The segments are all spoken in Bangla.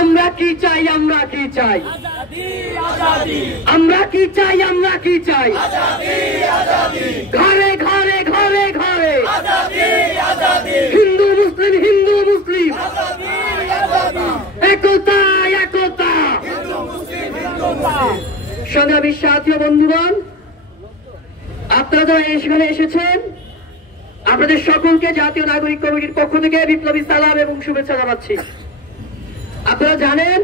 আমরা কি চাই, আমরা কি চাই, আমরা কি চাই, আমরা কি চাই, ঘরে ঘরে ঘরে ঘরে হিন্দু মুসলিম, হিন্দু মুসলিম, একতা একতা। সংগ্রামী সাথী ও বন্ধুগণ, আপনারা যারা এখানে এসেছেন, আপনাদের সকলকে জাতীয় নাগরিক কমিটির পক্ষ থেকে বিপ্লবী সালাম এবং শুভেচ্ছা জানাচ্ছি। আপনারা জানেন,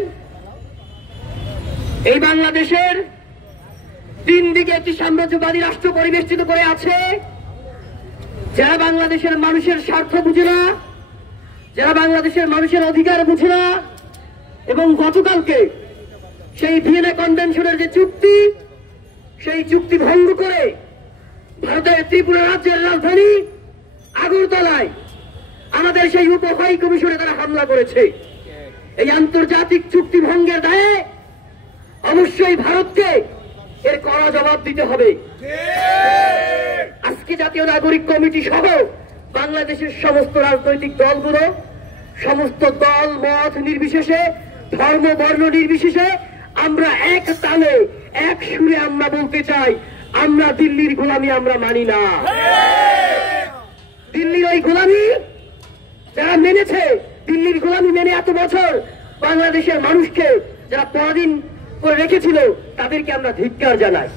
এই বাংলাদেশের তিন দিকে একটি সাম্রাজ্যবাদী রাষ্ট্র পরিবেষ্টিত করে আছে, যারা বাংলাদেশের মানুষের স্বার্থ বুঝে না, যারা বাংলাদেশের মানুষের অধিকার বুঝে না, এবং গতকালকে সেই ভিয়েনা কনভেনশনের যে চুক্তি, সেই চুক্তি ভঙ্গ করে ভারতের ত্রিপুরা রাজ্যের রাজধানী আগরতলায় আমাদের সেই উপ হাই কমিশনে তারা হামলা করেছে। এই আন্তর্জাতিক চুক্তি ভঙ্গের দায়ে অবশ্যই ভারতকে এর কড়া জবাব দিতে হবে। আজকে জাতীয় নাগরিক কমিটি সহ বাংলাদেশের সমস্ত রাজনৈতিক দলগুলো, সমস্ত দল মত নির্বিশেষে, ধর্ম বর্ণ নির্বিশেষে আমরা এক তালে এক সুরে আমরা বলতে চাই, আমরা দিল্লির গোলামি আমরা মানি না। দিল্লির ওই গোলামি যারা মেনেছে, দিল্লির গোলামি মেনে এত বছর বাংলাদেশের মানুষকে যারা পরাধীন করে রেখেছিল, তাদেরকে আমরা ধিক্কার জানাই,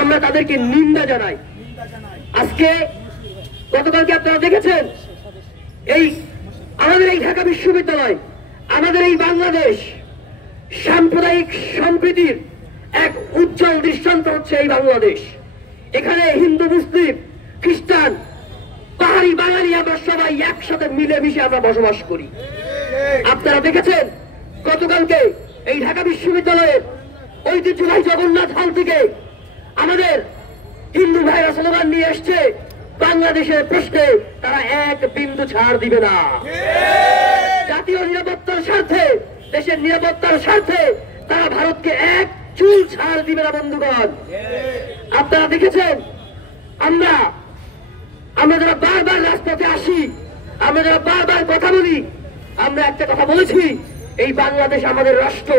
আমরা তাদেরকে নিন্দা জানাই। আজকে গতকালকে আপনারা দেখেছেন, এই আমাদের এই ঢাকা বিশ্ববিদ্যালয়, আমাদের এই বাংলাদেশ সাম্প্রদায়িক সম্প্রীতির এক উজ্জ্বল দৃষ্টান্ত হচ্ছে এই বাংলাদেশ। এখানে হিন্দু মুসলিম খ্রিস্টান পাহাড়ি বাঙালি আমরা সবাই একসাথে মিলেমিশে আমরা বসবাস করি। আপনারা দেখেছেন গতকালকে এই ঢাকা বিশ্ববিদ্যালয়ের ঐতিহ্যবাহী জগন্নাথ হল থেকে আমাদের হিন্দু ভাইরা স্লোগান নিয়ে এসছে, বাংলাদেশের প্রশ্নে তারা এক বিন্দু ছাড় দিবে না। জাতীয় নিরাপত্তার স্বার্থে, দেশের নিরাপত্তার স্বার্থে তারা ভারতকে এক চুল ছাড় দিবে না। বন্ধুগণ, আপনারা দেখেছেন, আমরা যারা বারবার রাজপথে আসি, আমরা যারা বারবার কথা বলি, আমরা একটা কথা বলেছি, এই বাংলাদেশ আমাদের রাষ্ট্র,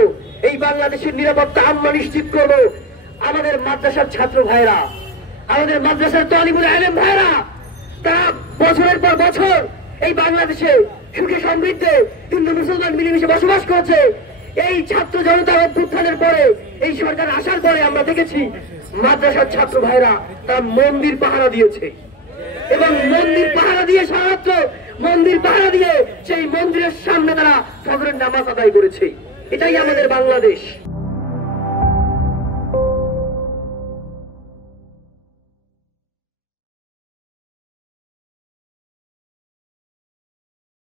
এই বাংলাদেশের নিরাপত্তা আমরা নিশ্চিত করব। আমাদের মাদ্রাসার ছাত্র ভাইরা, আমাদের মাদ্রাসার তালিবুল ইলম ভাইরা, তারা বছরের পর বছর এই বাংলাদেশে সুখে সমৃদ্ধে হিন্দু মুসলমান মিলেমিশে বসবাস করছে। এই ছাত্র জনতার অভ্যুত্থানের পরে, এই সরকার আসার পরে আমরা দেখেছি মাদ্রাসার ছাত্র ভাইরা তারা মন্দির পাহারা দিয়েছে, এবং মন্দির পাহারা দিয়ে সারাত্র মন্দির পাহারা দিয়ে সেই মন্দিরের সামনে তারা ফজরের নামাজ আদায় করেছে। এটাই আমাদের বাংলাদেশ।